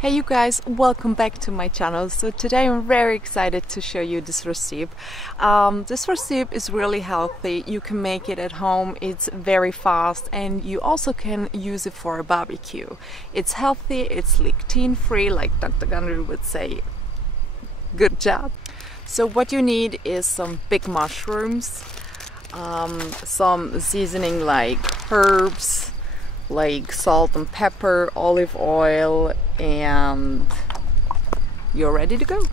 Hey you guys, welcome back to my channel. So today I'm very excited to show you this recipe. This recipe is really healthy. You can make it at home, it's very fast, and you also can use it for a barbecue. It's healthy, it's lectin free, like Dr. Gundry would say. Good job. So what you need is some big mushrooms, some seasoning like herbs, like salt and pepper, olive oil, and you're ready to go.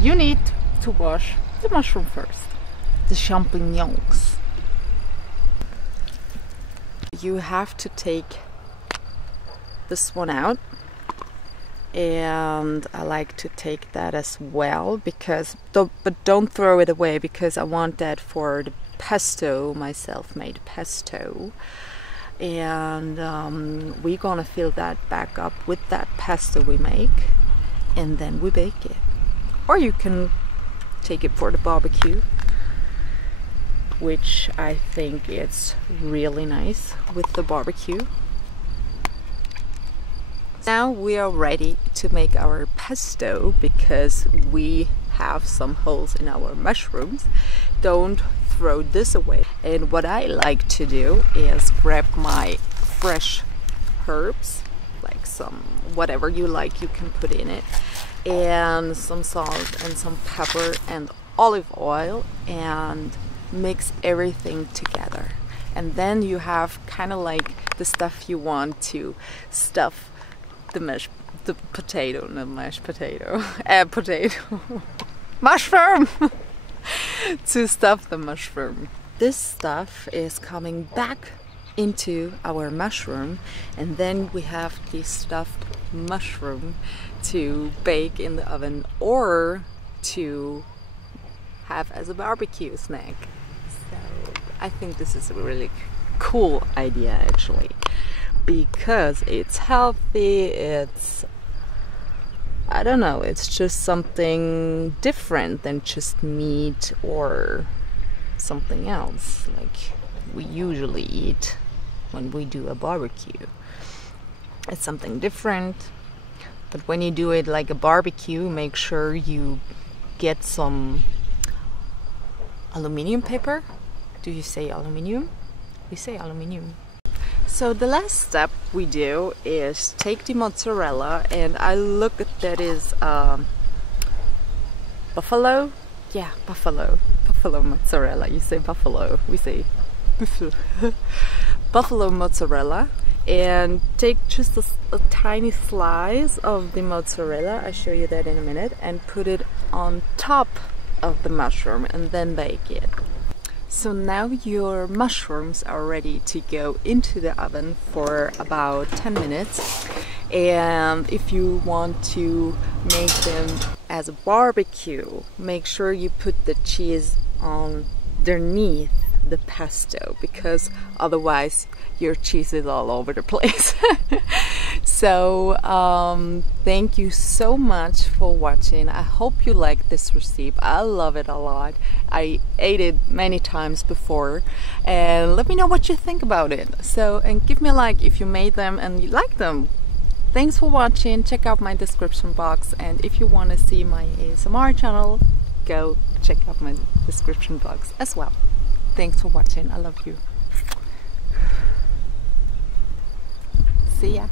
You need to wash the mushroom first, the champignons. You have to take this one out, and I like to take that as well, because but don't throw it away, because I want that for the pesto, my self-made pesto. And we're gonna fill that back up with that pesto we make, and then we bake it. Or you can take it for the barbecue, which I think it's really nice with the barbecue. Now we are ready to make our pesto, because we have some holes in our mushrooms. Don't throw this away. And what I like to do is grab my fresh herbs, like some whatever you like you can put in it, and some salt and some pepper and olive oil, and mix everything together. And then you have kind of like the stuff you want to stuff the potato, not mashed potato, potato, mushroom. To stuff the mushroom. This stuff is coming back into our mushroom, and then we have the stuffed mushroom to bake in the oven or to have as a barbecue snack. So I think this is a really cool idea, actually, because it's healthy, it's, I don't know, it's just something different than just meat or something else like we usually eat when we do a barbecue. It's something different, but when you do it like a barbecue, make sure you get some aluminum paper. Do you say aluminum? We say aluminum. So the last step we do is take the mozzarella, and I look at that is buffalo? Yeah, buffalo mozzarella. You say buffalo, we say buffalo. Buffalo mozzarella, and take just a tiny slice of the mozzarella, I'll show you that in a minute, and put it on top of the mushroom and then bake it. So now your mushrooms are ready to go into the oven for about 10 minutes. And if you want to make them as a barbecue, make sure you put the cheese underneath the pesto, because otherwise your cheese is all over the place. So thank you so much for watching. I hope you like this recipe. I love it a lot. I ate it many times before, and let me know what you think about it. So, and give me a like if you made them and you like them. Thanks for watching. Check out my description box, and if you want to see my ASMR channel, go check out my description box as well. Thanks for watching. I love you. See ya.